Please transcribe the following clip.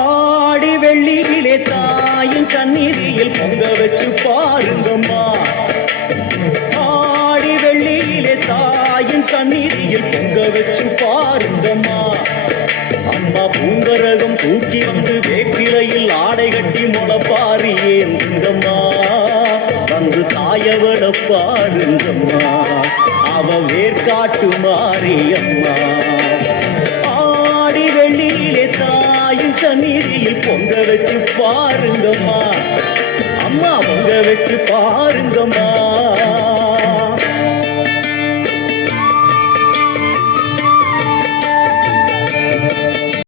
ஆடி வெள்ளியிலே தாயின் சந்நிதியில் பொங்க வச்சு பாருங்கம்மா. ஆடி வெள்ளியிலே தாயின் சந்நிதியில் பொங்க வச்சு பாருங்கம்மா. அம்மா பூங்கரகம் தூக்கி வந்து வேப்பிலையில் ஆடை கட்டி முளப்பாரி ஏந்துங்கம்மா. வந்து தாயவள பாடுங்கம்மா, அவ வேர்காட்டு மாரியம்மா. ஆடி வெள்ளியிலே தாயின் சந்நிதியில் பொங்க வச்சு பாருங்கம்மா. அம்மா பொங்க வச்சு பாருங்கம்மா.